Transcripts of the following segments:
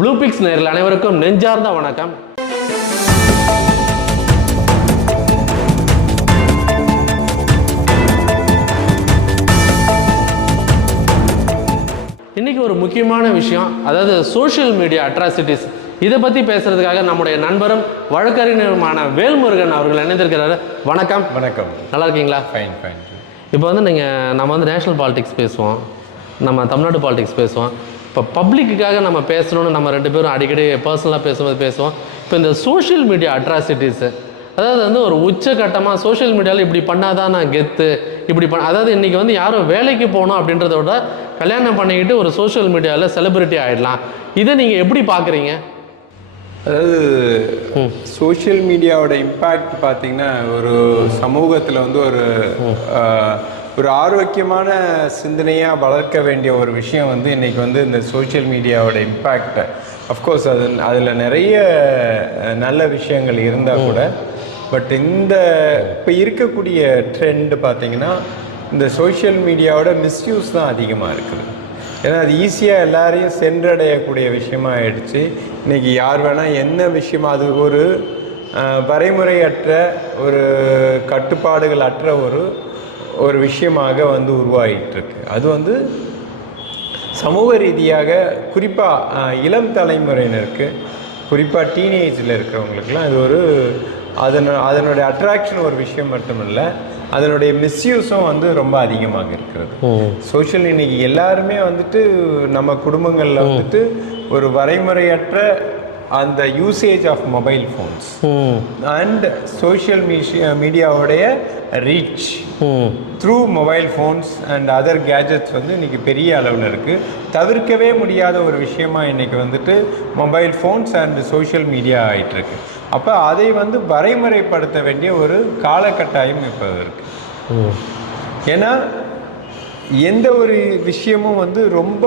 Blue fix நேரில் அனைவருக்கும் நெஞ்சார்ந்த வணக்கம். இன்னைக்கு ஒரு முக்கியமான விஷயம் அதாவது சோஷியல் மீடியா அட்ராசிட்டிஸ் இதை பற்றி பேசுறதுக்காக நம்முடைய நண்பரும் வழக்கறிஞருமான வேல்முருகன் அவர்கள் இணைந்திருக்கிறாரு. வணக்கம். வணக்கம். நல்லா இருக்கீங்களா? ஃபைன் ஃபைன் இப்போ வந்து நீங்கள் நம்ம வந்து நேஷனல் பாலிடிக்ஸ் பேசுவோம். நம்ம தமிழ்நாடு பாலிடிக்ஸ் பேசுவோம். இப்போ பப்ளிக்குக்காக நம்ம பேசணும்னு நம்ம ரெண்டு பேரும் அடிக்கடி பர்சனலாக பேசும்போது பேசுவோம். இப்போ இந்த சோஷியல் மீடியா அட்ராசிட்டிஸு அதாவது வந்து ஒரு உச்சகட்டமாக சோஷியல் மீடியாவில் இப்படி பண்ணாதான் நான் கெத்து இப்படி பண்ண அதாவது இன்றைக்கி வந்து யாரும் வேலைக்கு போகணும் அப்படின்றத விட கல்யாணம் பண்ணிக்கிட்டு ஒரு சோஷியல் மீடியாவில் செலிபிரிட்டி ஆகிடலாம் இதை நீங்கள் எப்படி பார்க்குறீங்க அதாவது சோஷியல் மீடியாவோட இம்பேக்ட் பார்த்தீங்கன்னா ஒரு சமூகத்தில் வந்து ஒரு ஒரு ஆரோக்கியமான சிந்தனையாக வளர்க்க வேண்டிய ஒரு விஷயம் வந்து இன்னைக்கு வந்து இந்த சோஷியல் மீடியாவோட இம்பேக்ட் அஃப்கோர்ஸ் அது அதில் நிறைய நல்ல விஷயங்கள் இருந்தால் கூட பட் இந்த இப்போ இருக்கக்கூடிய ட்ரெண்ட் பார்த்தீங்கன்னா இந்த சோஷியல் மீடியாவோட மிஸ்யூஸ் தான் அதிகமாக இருக்குது. ஏன்னா அது ஈஸியாக எல்லாரையும் சென்றடையக்கூடிய விஷயமா ஆயிடுச்சு. இன்னைக்கு யார் வேணால் என்ன விஷயமா அது ஒரு வரைமுறையற்ற ஒரு கட்டுப்பாடுகள் அற்ற ஒரு ஒரு விஷயமாக வந்து உருவாகிட்டு இருக்கு அது வந்து சமூக ரீதியாக குறிப்பாக இளம் தலைமுறையினருக்கு குறிப்பாக டீனேஜில் இருக்கிறவங்களுக்குலாம் இது ஒரு அதனோட அதனுடைய அட்ராக்ஷன் ஒரு விஷயம் மட்டுமில்லை அதனுடைய மிஸ்யூஸும் வந்து ரொம்ப அதிகமாக இருக்கிறது. சோஷியல் இன்னைக்கு எல்லாருமே வந்துட்டு நம்ம குடும்பங்களில் வந்துட்டு ஒரு வரைமுறையற்ற அந்த usage of mobile phones and social மீடியாவுடைய reach through mobile phones and other gadgets வந்து இன்றைக்கி பெரிய அளவில் இருக்குது தவிர்க்கவே முடியாத ஒரு விஷயமா இன்றைக்கி வந்துட்டு mobile phones and social media ஆயிட்டிருக்கு அப்போ அதை வந்து வரைமுறைப்படுத்த வேண்டிய ஒரு காலகட்டாயம் இப்போ இருக்குது ம் ஏன்னா எந்த ஒரு விஷயமும் வந்து ரொம்ப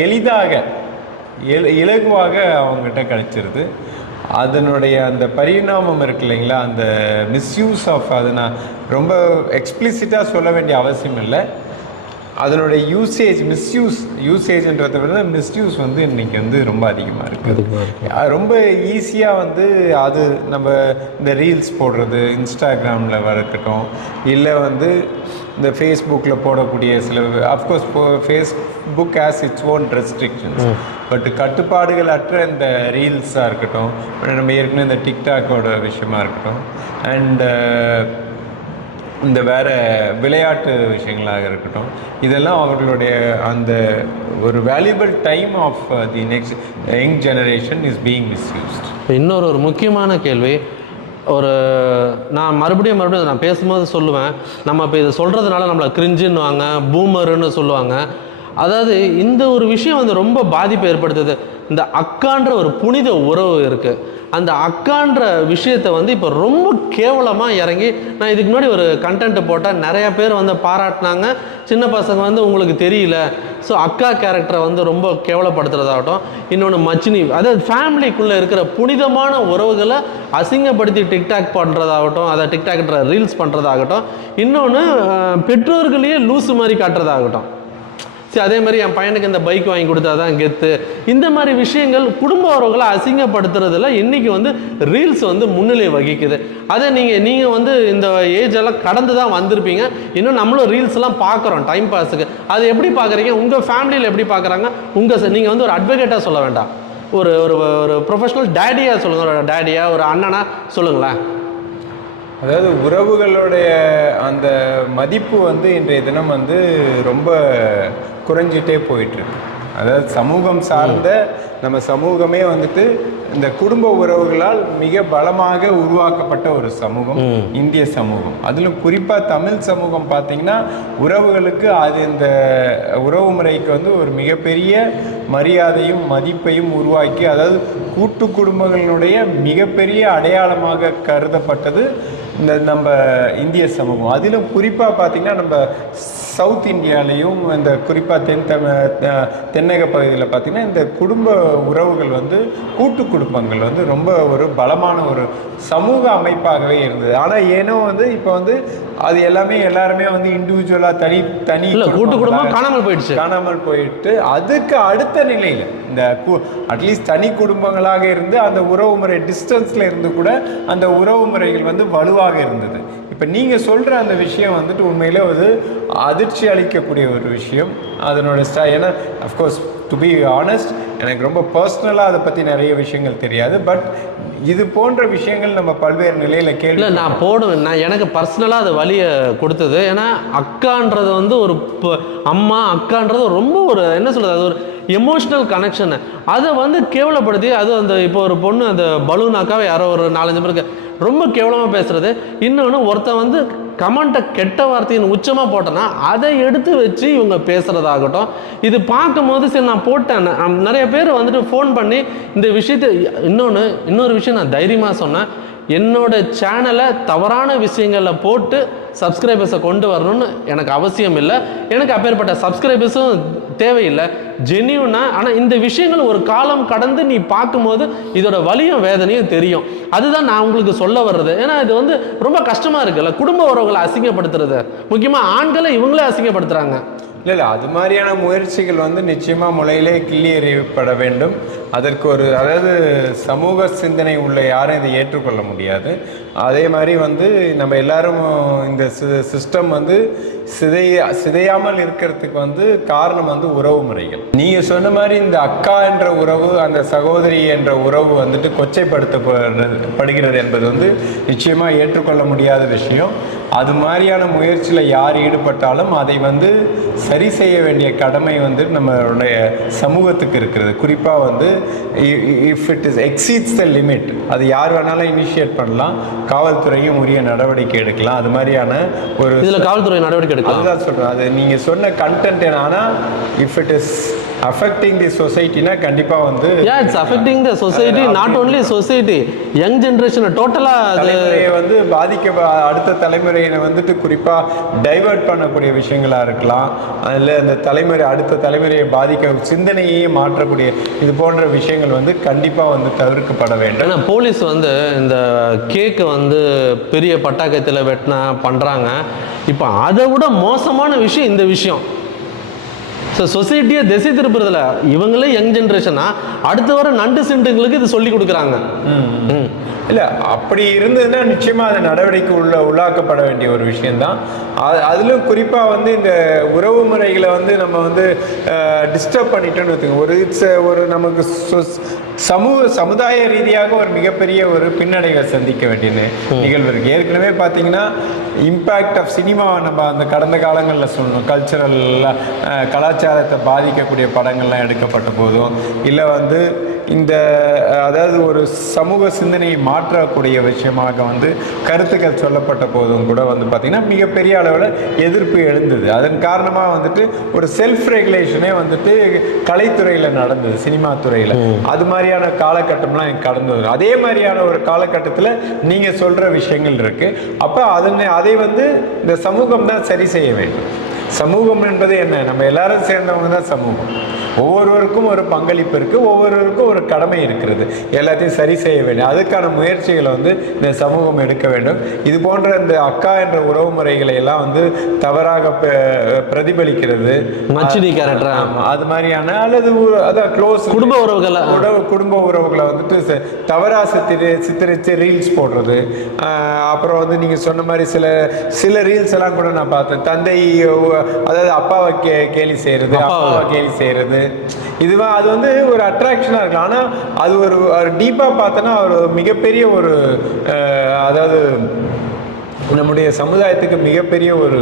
எளிதாக இல இலகுவாக அவங்ககிட்ட கிடைச்சிருது. அதனுடைய அந்த பரிணாமம் இருக்கு இல்லைங்களா? அந்த மிஸ்யூஸ் ஆஃப் அதை நான் ரொம்ப எக்ஸ்பிளிசிட்டாக சொல்ல வேண்டிய அவசியம் இல்லை. அதனுடைய யூசேஜ் மிஸ்யூஸ் யூசேஜ்ன்றதை விட மிஸ்யூஸ் வந்து இன்னைக்கு வந்து ரொம்ப அதிகமாக இருக்குது ரொம்ப ஈஸியாக வந்து அது நம்ம இந்த ரீல்ஸ் போடுறது இன்ஸ்டாகிராமில் இருக்கட்டும் இல்லை வந்து இந்த ஃபேஸ்புக்கில் போடக்கூடிய சில of course Facebook as its own restrictions but கட்டுப்பாடுகள் அற்ற இந்த ரீல்ஸாக இருக்கட்டும் நம்ம ஏற்கனவே இந்த டிக்டாக்கோட விஷயமா இருக்கட்டும் அண்டு இந்த வேற விளையாட்டு விஷயங்களாக இருக்கட்டும் இதெல்லாம் அவர்களுடைய அந்த ஒரு valuable time of the next young generation is being misused இன்னொரு ஒரு முக்கியமான கேள்வி ஒரு நான் மறுபடியும் மறுபடியும் நான் பேசும்போது சொல்லுவேன் நம்ம இப்போ இதை சொல்கிறதுனால நம்மளை கிரிஞ்சுன்னுவாங்க பூமருன்னு சொல்லுவாங்க அதாவது இந்த ஒரு விஷயம் வந்து ரொம்ப பாதிப்பை ஏற்படுத்துது. இந்த அக்கான்ற ஒரு புனித உறவு இருக்குது அந்த அக்கான்ற விஷயத்தை வந்து இப்போ ரொம்ப கேவலமாக இறங்கி நான் இதுக்கு முன்னாடி ஒரு கண்டென்ட் போட்டேன். நிறைய பேர் வந்து பாராட்டினாங்க. சின்ன பசங்க வந்து உங்களுக்கு தெரியல. ஸோ அக்கா கேரக்டரை வந்து ரொம்ப கேவலப்படுத்துறதாகட்டும். இன்னொன்று மச்சினி அதாவது ஃபேமிலிக்குள்ளே இருக்கிற புனிதமான உறவுகளை அசிங்கப்படுத்தி டிக்டாக் பண்ணுறதாகட்டும் அதை டிக்டாக்ன்ற ரீல்ஸ் பண்ணுறதாகட்டும் இன்னொன்று பெற்றோர்களையே லூசு மாதிரி காட்டுறதாகட்டும். சரி அதே மாதிரி என் பையனுக்கு இந்த பைக் வாங்கி கொடுத்தா தான் கெத்து. இந்த மாதிரி விஷயங்கள் குடும்ப உறவுகளை அசிங்கப்படுத்துறதுல இன்னைக்கு வந்து ரீல்ஸ் வந்து முன்னிலை வகிக்குது. அதை நீங்கள் நீங்கள் வந்து இந்த ஏஜ் எல்லாம் கடந்து தான் வந்திருப்பீங்க. இன்னும் நம்மளும் ரீல்ஸ்லாம் பார்க்குறோம் டைம் பாஸுக்கு அது எப்படி பார்க்குறீங்க? உங்கள் ஃபேமிலியில் எப்படி பார்க்குறாங்க? உங்கள் நீங்கள் வந்து ஒரு அட்வொகேட்டாக சொல்ல வேண்டாம். ஒரு ஒரு ஒரு ப்ரொஃபஷனல் டேடியாக சொல்லுங்கள் ஒரு டேடியாக ஒரு அண்ணனா சொல்லுங்களேன். அதாவது உறவுகளுடைய அந்த மதிப்பு வந்து இன்றைய தினம் வந்து ரொம்ப குறைஞ்சிட்டே போயிட்டுருக்கு. அதாவது சமூகம் சார்ந்த நம்ம சமூகமே வந்துட்டு இந்த குடும்ப உறவுகளால் மிக பலமாக உருவாக்கப்பட்ட ஒரு சமூகம் இந்திய சமூகம். அதிலும் குறிப்பாக தமிழ் சமூகம் பார்த்தீங்கன்னா உறவுகளுக்கு அது இந்த உறவு முறைக்கு வந்து ஒரு மிகப்பெரிய மரியாதையும் மதிப்பையும் உருவாக்கி அதாவது கூட்டு குடும்பங்களுடைய மிகப்பெரிய அடையாளமாக கருதப்பட்டது இந்த நம்ம இந்திய சமூகம். அதிலும் குறிப்பாக பார்த்தீங்கன்னா நம்ம சவுத் இந்தியாலேயும் இந்த குறிப்பாக தென் தமிழ் தென்னக பகுதியில் பார்த்தீங்கன்னா இந்த குடும்ப உறவுகள் வந்து கூட்டு குடும்பங்கள் வந்து ரொம்ப ஒரு பலமான ஒரு சமூக அமைப்பாகவே இருந்தது. ஆனால் ஏனோ வந்து இப்போ வந்து அது எல்லாமே எல்லாருமே வந்து இண்டிவிஜுவலாக தனி தனி கூட்டு குடும்பம் காணாமல் போயிடுச்சு. காணாமல் போயிட்டு அதுக்கு அடுத்த நிலையில் இந்த அட்லீஸ்ட் தனி குடும்பங்களாக இருந்து அந்த உறவு முறை டிஸ்டன்ஸில் இருந்து கூட அந்த உறவு முறைகள் வந்து வலுவாக இருந்தது. இப்போ நீங்கள் சொல்கிற அந்த விஷயம் வந்துட்டு உண்மையிலே ஒரு அதிர்ச்சி அளிக்கக்கூடிய ஒரு விஷயம். அதனோட ஸ்டா ஏன்னா அஃப்கோர்ஸ் டு பி ஆனஸ்ட் எனக்கு ரொம்ப பர்சனலாக அதை பற்றி நிறைய விஷயங்கள் தெரியாது. பட் இது போன்ற விஷயங்கள் நம்ம பல்வேறு நிலையில் இல்லை கேள்வி நான் போடுவேன். நான் எனக்கு பர்சனலாக அது வழியை கொடுத்தது. ஏன்னா அக்கான்றது வந்து ஒரு அம்மா அக்கான்றது ரொம்ப ஒரு என்ன சொல்கிறது அது ஒரு எமோஷ்னல் கனெக்ஷனை அதை வந்து கேவலப்படுத்தி அது அந்த இப்போ ஒரு பொண்ணு அந்த பலூன் யாரோ ஒரு நாலஞ்சு பேருக்கு ரொம்ப கேவலமாக பேசுகிறது இன்னொன்று ஒருத்தன் வந்து கமெண்ட்டை கெட்ட வார்த்தையின் உச்சமாக போட்டேன்னா அதை எடுத்து வச்சு இவங்க பேசுகிறதாகட்டும் இது பார்க்கும்போது சரி நான் போட்டேன் நான் நிறைய பேர் வந்துட்டு ஃபோன் பண்ணி இந்த விஷயத்தை இன்னொன்று இன்னொரு விஷயம் நான் தைரியமாக சொன்னேன். என்னோட சேனலை தவறான விஷயங்களில் போட்டு சப்ஸ்கிரைபர்ஸை கொண்டு வரணும்னு எனக்கு அவசியம் இல்லை. எனக்கு அப்பேற்பட்ட சப்ஸ்கிரைபர்ஸும் தேவையில்லை ஜென்யூனா ஆனால் இந்த விஷயங்கள் ஒரு காலம் கடந்து நீ பார்க்கும்போது இதோட வலியும் வேதனையும் தெரியும். அதுதான் நான் உங்களுக்கு சொல்ல வர்றது. ஏன்னா இது வந்து ரொம்ப கஷ்டமாக இருக்குல்ல குடும்ப உறவுகளை அசிங்கப்படுத்துறது. முக்கியமாக ஆண்களை இவங்களே அசிங்கப்படுத்துகிறாங்க இல்லை இல்லை அது மாதிரியான முயற்சிகள் வந்து நிச்சயமாக முளையிலே கிள்ளி எறியப்பட வேண்டும். அதற்கு ஒரு அதாவது சமூக சிந்தனை உள்ள யாரும் இதை ஏற்றுக்கொள்ள முடியாது. அதே மாதிரி வந்து நம்ம எல்லாரும் இந்த சிஸ்டம் வந்து சிதைய சிதையாமல் இருக்கிறதுக்கு வந்து காரணம் வந்து உறவு முறைகள். நீங்கள் சொன்ன மாதிரி இந்த அக்கா என்ற உறவு அந்த சகோதரி என்ற உறவு வந்துட்டு கொச்சைப்படுத்தப்படுகிறது என்பது வந்து நிச்சயமாக ஏற்றுக்கொள்ள முடியாத விஷயம். அது மாதிரியான முயற்சியில் யார் ஈடுபட்டாலும் அதை வந்து சரி செய்ய வேண்டிய கடமை வந்து நம்மளுடைய சமூகத்துக்கு இருக்கிறது. குறிப்பாக வந்து if it is exceeds the limit அது யார் வேணாலும் இனிஷியேட் பண்ணலாம். காவல்துறையும் உரிய நடவடிக்கை எடுக்கலாம். அது மாதிரியான ஒரு இதில் காவல்துறை நடவடிக்கை எடுக்கலாம். அதுதான் சொல்கிறேன் அது நீங்கள் சொன்ன கண்டென்ட் என்னன்னா if it is affecting the சொசைட்டினா கண்டிப்பாக வந்து yeah it's affecting the society not only society young ஜென்ரேஷனை டோட்டலாக அது வந்து பாதிக்க அடுத்த தலைமுறையினை வந்துட்டு குறிப்பாக டைவர்ட் பண்ணக்கூடிய விஷயங்களாக இருக்கலாம். அதில் அந்த தலைமுறை அடுத்த தலைமுறையை பாதிக்க சிந்தனையே மாற்றக்கூடிய இது போன்ற விஷயங்கள் வந்து கண்டிப்பாக வந்து தவிர்க்கப்பட வேண்டும். ஏன்னா போலீஸ் வந்து இந்த கேக்கை வந்து பெரிய பட்டாக்கத்தில் வெட்டினா பண்ணுறாங்க இப்போ அதை விட மோசமான விஷயம் இந்த விஷயம். ஸோ சொசைட்டியை திசை திருப்புறதுல இவங்களே யங் ஜென்ரேஷனா அடுத்து வர நண்டு சிண்டுங்களுக்கு இது சொல்லி கொடுக்குறாங்க. ம். இல்லை அப்படி இருந்ததுன்னா நிச்சயமாக அது நடவடிக்கை உள்ள உள்ளாக்கப்பட வேண்டிய ஒரு விஷயம்தான். அது அதிலும் குறிப்பாக வந்து இந்த உறவு முறைகளை வந்து நம்ம வந்து டிஸ்டர்ப் பண்ணிட்டோன்னு வச்சுக்கோங்க. ஒரு இட்ஸ் ஒரு நமக்கு சமூக சமுதாய ரீதியாக ஒரு மிகப்பெரிய ஒரு பின்னடைவை சந்திக்க வேண்டிய நிகழ்வு இருக்குது ஏற்கனவே பார்த்தீங்கன்னா இம்பேக்ட் ஆஃப் சினிமாவை நம்ம அந்த கடந்த காலங்களில் சொல்லணும். கல்ச்சரல் கலாச்சாரத்தை பாதிக்கக்கூடிய படங்கள்லாம் எடுக்கப்பட்ட போதும் இல்லை வந்து இந்த அதாவது ஒரு சமூக சிந்தனையை மாற்றக்கூடிய விஷயமாக வந்து கருத்துக்கள் சொல்லப்பட்ட போதும் கூட வந்து பார்த்திங்கன்னா மிகப்பெரிய அளவில் எதிர்ப்பு எழுந்தது. அதன் காரணமாக வந்துட்டு ஒரு செல்ஃப் ரெகுலேஷனே வந்துட்டு கலைத்துறையில் நடந்தது சினிமா துறையில். அது மாதிரியான காலகட்டம்லாம் எனக்கு கடந்து வரும் அதே மாதிரியான ஒரு காலகட்டத்தில் நீங்கள் சொல்கிற விஷயங்கள் இருக்குது அப்போ அதனை அதை வந்து இந்த சமூகம் தான் சரி செய்ய வேண்டும். சமூகம் என்பது என்ன? நம்ம எல்லாரும் சேர்ந்தவங்க தான் சமூகம். ஒவ்வொருவருக்கும் ஒரு பங்களிப்பு இருக்குது ஒவ்வொருவருக்கும் ஒரு கடமை இருக்கிறது. எல்லாத்தையும் சரி செய்ய வேண்டும். அதுக்கான முயற்சிகளை வந்து இந்த சமூகம் எடுக்க வேண்டும். இது போன்ற இந்த அக்கா என்ற உறவு முறைகளை எல்லாம் வந்து தவறாக பிரதிபலிக்கிறது. மச்சினி கேரக்டரா அது மாதிரியான அல்லது அதான் க்ளோஸ் குடும்ப உறவுகளை உறவு குடும்ப உறவுகளை வந்துட்டு ச- தவறா சித்திரி சித்தரித்து ரீல்ஸ் போடுறது. அப்புறம் வந்து நீங்கள் சொன்ன மாதிரி சில சில ரீல்ஸ் எல்லாம் கூட நான் பார்த்தேன். தந்தை அதாவது அப்பாவை கே கேலி செய்கிறது. அப்பாவை. கேலி செய்கிறது இதுவா அது வந்து ஒரு அட்ராக்ஷனாக இருக்கலாம். ஆனால் அது ஒரு டீப்பாக பார்த்தோன்னா ஒரு மிகப்பெரிய ஒரு அதாவது நம்முடைய சமுதாயத்துக்கு மிகப்பெரிய ஒரு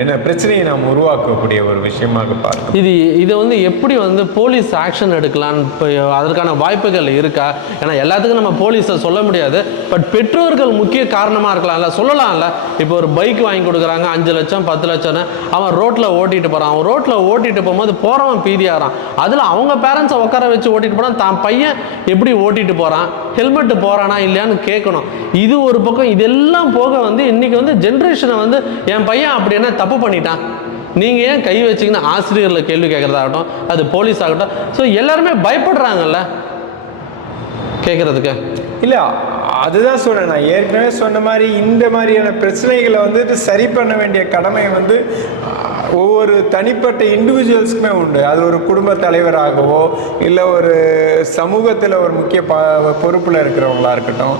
என்ன பிரச்சனையை நாம் உருவாக்கக்கூடிய ஒரு விஷயமாக பார்க்கிறோம். இது இதை வந்து எப்படி வந்து போலீஸ் ஆக்ஷன் எடுக்கலான்னு இப்போ அதற்கான வாய்ப்புகள் இருக்கா? ஏன்னா எல்லாத்துக்கும் நம்ம போலீஸை சொல்ல முடியாது. பட் பெற்றோர்கள் முக்கிய காரணமாக இருக்கலாம்ல சொல்லலாம்ல. இப்போ ஒரு பைக் வாங்கி கொடுக்குறாங்க அஞ்சு லட்சம் பத்து லட்சம்னு அவன் ரோட்டில் ஓட்டிட்டு போகிறான் அவன் ரோட்டில் ஓட்டிட்டு போகும்போது போகிறவன் பீதியாகிறான் அதில் அவங்க பேரண்ட்ஸை உட்கார வச்சு ஓட்டிட்டு போகிறான் தான் பையன் எப்படி ஓட்டிட்டு போகிறான் ஹெல்மெட்டு போகிறானா இல்லையான்னு கேட்கணும். இது ஒரு பக்கம் இதெல்லாம் போக வந்து இன்றைக்கி வந்து ஜென்ரேஷனை வந்து என் பையன் அப்படி என்ன தப்பு பண்ணிட்டான்? நீங்கள் ஏன் கை வச்சிங்கன்னா ஆசிரியரில் கேள்வி கேட்குறதாகட்டும் அது போலீஸ் ஆகட்டும். ஸோ எல்லாருமே பயப்படுறாங்கல்ல? கேட்குறதுக்கு. இல்லை அதுதான் சொல்கிறேன் நான் ஏற்கனவே சொன்ன மாதிரி இந்த மாதிரியான பிரச்சனைகளை வந்துட்டு சரி பண்ண வேண்டிய கடமை வந்து ஒவ்வொரு தனிப்பட்ட இண்டிவிஜுவல்ஸுக்குமே உண்டு. அது ஒரு குடும்ப தலைவராகவோ இல்லை ஒரு சமூகத்தில் ஒரு முக்கிய ப பொறுப்பில் இருக்கிறவங்களா இருக்கட்டும்.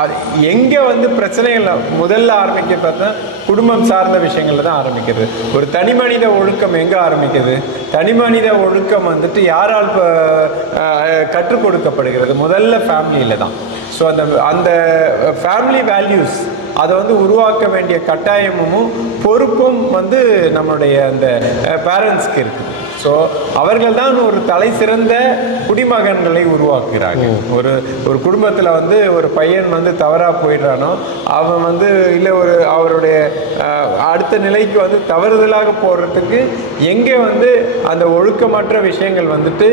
அது எங்கே வந்து பிரச்சனைகள் முதல்ல ஆரம்பிக்க பார்த்தா குடும்பம் சார்ந்த விஷயங்களில் தான் ஆரம்பிக்கிறது. ஒரு தனி மனித ஒழுக்கம் எங்கே ஆரம்பிக்குது? தனி மனித ஒழுக்கம் வந்துட்டு யாரால் இப்போ கற்றுக் கொடுக்கப்படுகிறது? முதல்ல ஃபேமிலியில் தான். ஸோ அந்த அந்த ஃபேமிலி வேல்யூஸ் அதை வந்து உருவாக்க வேண்டிய கட்டாயமும் பொறுப்பும் வந்து நம்மளுடைய அந்த பேரண்ட்ஸ்க்கு இருக்குது ஸோ அவர்கள் தான் ஒரு தலை சிறந்த குடிமகன்களை உருவாக்குறாங்க ஒரு ஒரு குடும்பத்தில் வந்து ஒரு பையன் வந்து தவறாக போயிடுறானோ அவன் வந்து இல்லை ஒரு அவருடைய அடுத்த நிலைக்கு வந்து தவறுதலாக போடுறதுக்கு எங்கே வந்து அந்த ஒழுக்கமற்ற விஷயங்கள் வந்துட்டு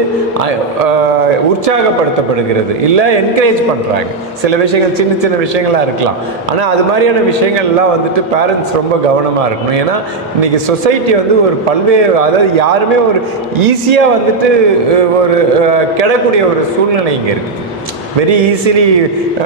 உற்சாகப்படுத்தப்படுகிறது. இல்லை என்கரேஜ் பண்ணுறாங்க சில விஷயங்கள் சின்ன சின்ன விஷயங்களா இருக்கலாம். ஆனால் அது மாதிரியான விஷயங்கள்லாம் வந்துட்டு பேரண்ட்ஸ் ரொம்ப கவனமாக இருக்கணும். ஏன்னா இன்னைக்கு சொசைட்டி வந்து ஒரு பல்வேறு அதாவது யாருமே ஒரு ஈஸியாக வந்துட்டு ஒரு கிடக்கூடிய கெடக்கூடிய ஒரு சூழ்நிலை இங்கே இருக்குது வெரி ஈஸிலி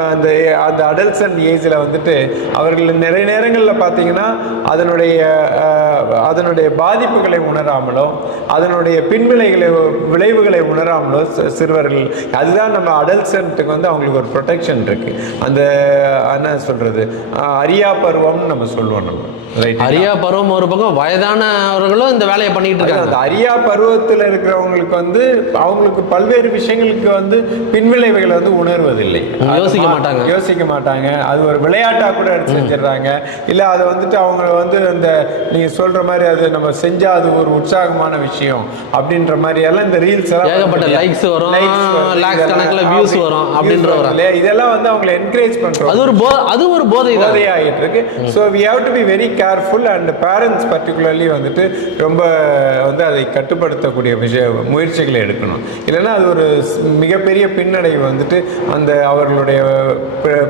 அந்த அந்த அடல்ட்ஸ் அண்ட் ஏஜில் வந்துட்டு அவர்கள் நிறைய நேரங்களில் பார்த்தீங்கன்னா அதனுடைய அஹ், அதனுடைய பாதிப்புகளை உணராமலோ அதனுடைய பின்விளைகளை விளைவுகளை உணராமலோ சி- சிறுவர்கள் அதுதான் நம்ம அடல்ட்ஸன்ட்டுக்கு வந்து அவங்களுக்கு ஒரு ப்ரொடெக்ஷன் இருக்குது அந்த என்ன சொல்கிறது அரியா பருவம்னு நம்ம சொல்லுவோம் நம்ம. ரைட் அரியா பருவம் ஒரு பக்கம் வயதானவர்களும் இந்த வேலையை பண்ணிக்கிட்டு அதான் இருக்காங்க. அந்த அரியா பருவத்தில் இருக்கிறவங்களுக்கு வந்து அவங்களுக்கு பல்வேறு விஷயங்களுக்கு வந்து பின்விளைவுகளை வந்து உணர்வதில்லை. யோசிக்க மாட்டாங்க. யோசிக்க மாட்டாங்க. அது ஒரு விளையாட்டா கூட எடுத்து செஞ்சிடறாங்க. இல்ல அதை வந்துட்டு அவங்க வந்து அந்த நீங்க சொல்ற மாதிரி அது நம்ம செஞ்சா அது ஒரு உற்சாகமான விஷயம் அப்படின்ற மாதிரி எல்லாம் இந்த ரீல்ஸ் எல்லாம் ஏகப்பட்ட likes வரும், இதெல்லாம் கணக்குல அப்படி- வரும் அப்படின்ற ஒரு- இல்லையா? இதெல்லாம் வந்து அவங்களை என்கரேஜ் பண்றோம். அது ஒரு போ அது ஒரு போதை தான். போதையாகிட்டு இருக்கு so we have to be very careful and parents particularly வந்துட்டு ரொம்ப வந்து அதை கட்டுப்படுத்தக்கூடிய விஷய முயற்சிகளை எடுக்கணும். இல்லைன்னா அது ஒரு மிகப்பெரிய பின்னடைவு வந்துட்டு அந்த அவர்களுடைய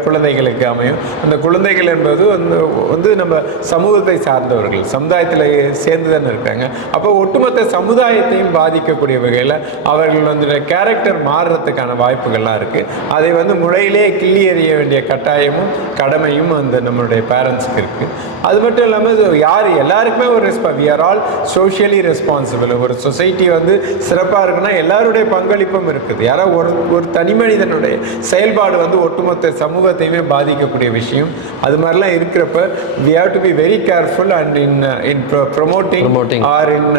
குழந்தைகளுக்கு அமையும். அந்த குழந்தைகள் என்பது வந்து வந்து நம்ம சமூகத்தை சார்ந்தவர்கள் சமுதாயத்தில் சேர்ந்து தானே இருக்காங்க. அப்போ ஒட்டுமொத்த சமுதாயத்தையும் பாதிக்கக்கூடிய வகையில் அவர்கள் வந்து கேரக்டர் மாறுறதுக்கான வாய்ப்புகள்லாம் இருக்குது அதை வந்து முறையிலே கிள்ளி எறிய வேண்டிய கட்டாயமும் கடமையும் அந்த நம்மளுடைய பேரண்ட்ஸுக்கு இருக்குது அது மட்டும் இல்லாமல் யார் எல்லாருக்குமே ஒரு ரெஸ்பா we are all socially responsible ஒரு சொசைட்டி வந்து சிறப்பாக இருக்குன்னா எல்லாருடைய பங்களிப்பும் இருக்குது. யாரோ ஒரு ஒரு தனி மனிதனுடைய செயல்பாடு வந்து ஒட்டுமொத்த சமூகத்தையுமே பாதிக்கக்கூடிய விஷயம். அது மாதிரிலாம் இருக்கிறப்ப we have to be very careful and in in promoting Promoting. Or in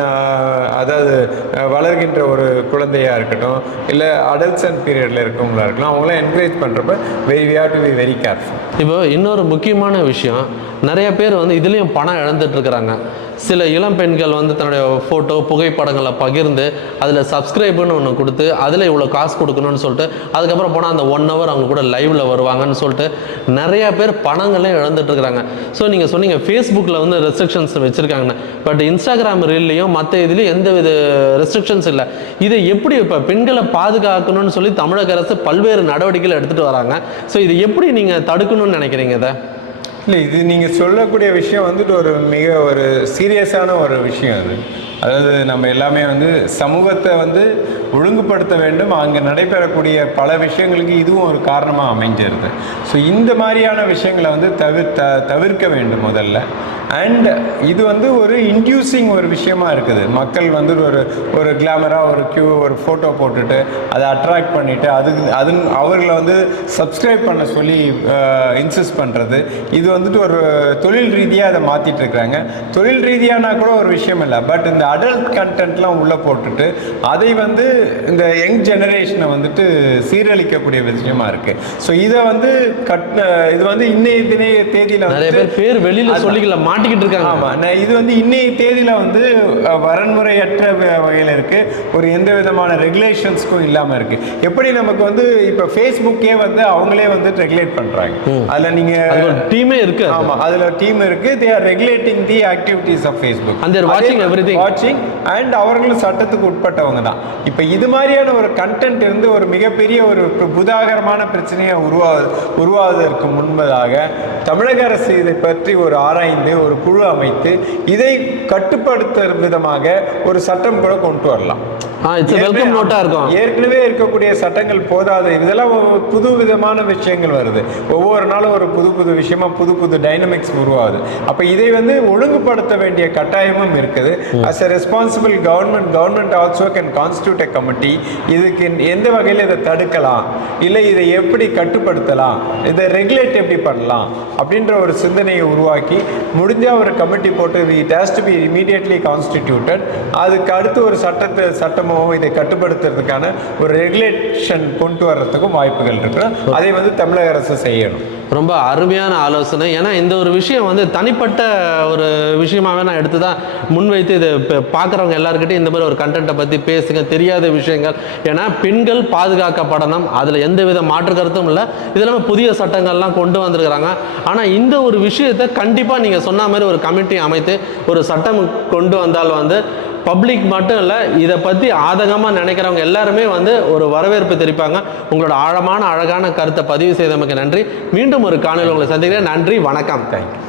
அதாவது அஹ், வளர்கின்ற ஒரு குழந்தையா இருக்கட்டும் இல்லை அடல்சன் பீரியடில் இருக்கவங்களா இருக்கலாம் அவங்களாம் என்கரேஜ் பண்ணுறப்ப very we have to be very careful இப்போ இன்னொரு முக்கியமான விஷயம் நிறைய பேர் வந்து இதுலேயும் பணம் இழந்துட்டு இருக்கிறாங்க. சில இளம் பெண்கள் வந்து தன்னுடைய ஃபோட்டோ புகைப்படங்களை பகிர்ந்து அதில் சப்ஸ்கிரைப்னு ஒன்று கொடுத்து அதில் இவ்வளோ காசு கொடுக்கணும்னு சொல்லிட்டு அதுக்கப்புறம் போனால் அந்த ஒன் ஹவர் அவங்க கூட லைவில் வருவாங்கன்னு சொல்லிட்டு நிறைய பேர் பணங்களையும் இழந்துட்டுருக்குறாங்க ஸோ நீங்கள் சொன்னீங்க ஃபேஸ்புக்கில் வந்து ரெஸ்ட்ரிக்ஷன்ஸ் வச்சுருக்காங்கன்னு. பட் இன்ஸ்டாகிராம் ரீல்லையும் மற்ற இதுலேயும் எந்த வித ரெஸ்ட்ரிக்ஷன்ஸ் இல்லை. இதை எப்படி இப்போ பெண்களை பாதுகாக்கணும்னு சொல்லி தமிழக அரசு பல்வேறு நடவடிக்கைகள் எடுத்துகிட்டு வராங்க. ஸோ இது எப்படி நீங்கள் தடுக்கணும்னு நினைக்கிறீங்க இதை? இல்லை இது நீங்கள் சொல்லக்கூடிய விஷயம் வந்துட்டு ஒரு மிக ஒரு சீரியஸான ஒரு விஷயம் அது. அதாவது நம்ம எல்லாமே வந்து சமூகத்தை வந்து ஒழுங்குபடுத்த வேண்டும். அங்கே நடைபெறக்கூடிய பல விஷயங்களுக்கு இதுவும் ஒரு காரணமாக அமைஞ்சிருது ஸோ இந்த மாதிரியான விஷயங்களை வந்து தவிர் த தவிர்க்க வேண்டும் முதல்ல. அண்ட் இது வந்து ஒரு இன்டியூசிங் ஒரு விஷயமா இருக்குது. மக்கள் வந்து ஒரு ஒரு கிளாமராக ஒரு கியூ ஒரு ஃபோட்டோ போட்டுட்டு அதை அட்ராக்ட் பண்ணிவிட்டு அதுக்கு அது அவர்களை வந்து சப்ஸ்கிரைப் பண்ண சொல்லி இன்சிஸ்ட் பண்ணுறது இது வந்துட்டு ஒரு தொழில் ரீதியாக அதை மாற்றிட்டு இருக்கிறாங்க. தொழில் ரீதியானா கூட ஒரு விஷயம் இல்லை. பட் இந்த அடல்ட் கண்டென்ட்லாம் உள்ளே போட்டுட்டு அதை வந்து இந்த யங் ஜெனரேஷனை வந்துட்டு சீரழிக்கக்கூடிய விஷயமா இருக்கு. ஸோ இதை வந்து கட் இது வந்து இன்னைய தினைய தேதியில் நிறைய பேர் பேர் வெளியில சொல்லிக்கல மாட்டிக்கிட்டு இருக்காங்க. ஆமா நான் இது வந்து இன்னைய தேதியில வந்து வரன்முறையற்ற வகையில இருக்கு. ஒரு எந்த விதமான ரெகுலேஷன்ஸ்க்கும் இல்லாம இருக்கு. எப்படி நமக்கு வந்து இப்ப ஃபேஸ்புக்கே வந்து அவங்களே வந்து ரெகுலேட் பண்றாங்க. அதுல நீங்க அது ஒரு டீமே இருக்கு அது. ஆமா அதுல டீம் இருக்கு. They are regulating the activities of Facebook they are watching everything. வாட்சிங் அண்ட் அவர்களும் சட்டத்துக்கு உட்பட்டவங்க தான். இப்போ இது மாதிரியான ஒரு கண்டென்ட் இருந்து ஒரு மிகப்பெரிய ஒரு புதாகரமான பிரச்சனையை உருவா உருவாவதற்கு முன்பதாக தமிழக அரசு இதை பற்றி ஒரு ஆராய்ந்து ஒரு குழு அமைத்து இதை கட்டுப்படுத்தும் விதமாக ஒரு சட்டம் கூட கொண்டு வரலாம். Welcome note-ஆ இருக்கும். ஏற்கனவே இருக்கக்கூடிய சட்டங்கள் போதாது. இதெல்லாம் புது விதமான விஷயங்கள் வருது. ஒவ்வொரு நாளும் ஒரு புது புது விஷயமா புது புது டைனமிக்ஸ் உருவாகுது. அப்போ இதை வந்து ஒழுங்குபடுத்த வேண்டிய கட்டாயமும் இருக்குது. As a responsible government government also can constitute a committee இதுக்கு எந்த வகையில் இதை தடுக்கலாம்? இல்லை இதை எப்படி கட்டுப்படுத்தலாம்? இதை ரெகுலேட் எப்படி பண்ணலாம்? அப்படின்ற ஒரு சிந்தனையை உருவாக்கி முடிஞ்சா ஒரு கமிட்டி போட்டு it has to be immediately constituted அதுக்கு அடுத்து ஒரு சட்டத்தை சட்டமோ இதை கட்டுப்படுத்துறதுக்கான ஒரு ரெகுலேஷன் கொண்டு வர்றதுக்கும் வாய்ப்புகள் இருக்கு. அதை வந்து தமிழக அரசு செய்யணும். ரொம்ப அருமையான ஆலோசனை. ஏன்னா இந்த ஒரு விஷயம் வந்து தனிப்பட்ட ஒரு விஷயமாவே நான் எடுத்து தான் முன்வைத்து இதை இப்போ பார்க்குறவங்க எல்லாருக்கிட்டையும் இந்த மாதிரி ஒரு கண்டென்ட்டை பற்றி பேசுங்க தெரியாத விஷயங்கள். ஏன்னா பெண்கள் பாதுகாக்கப்படணும் அதில் எந்த வித மாற்று கருத்தும் இல்லை. இது இல்லாமல் புதிய சட்டங்கள்லாம் கொண்டு வந்திருக்கிறாங்க. ஆனால் இந்த ஒரு விஷயத்தை கண்டிப்பாக நீங்கள் சொன்ன மாதிரி ஒரு கமிட்டி அமைத்து ஒரு சட்டம் கொண்டு வந்தால் வந்து பப்ளிக் மட்டும் இல்லை இதை பற்றி ஆதகமாக நினைக்கிறவங்க எல்லாருமே வந்து ஒரு வரவேற்பு தெரிவிப்பாங்க. உங்களோட ஆழமான அழகான கருத்தை பதிவு செய்தமைக்கு நன்றி. மீண்டும் ஒரு காணொலி உங்களை சந்திக்கிறேன். நன்றி வணக்கம். தேங்க்யூ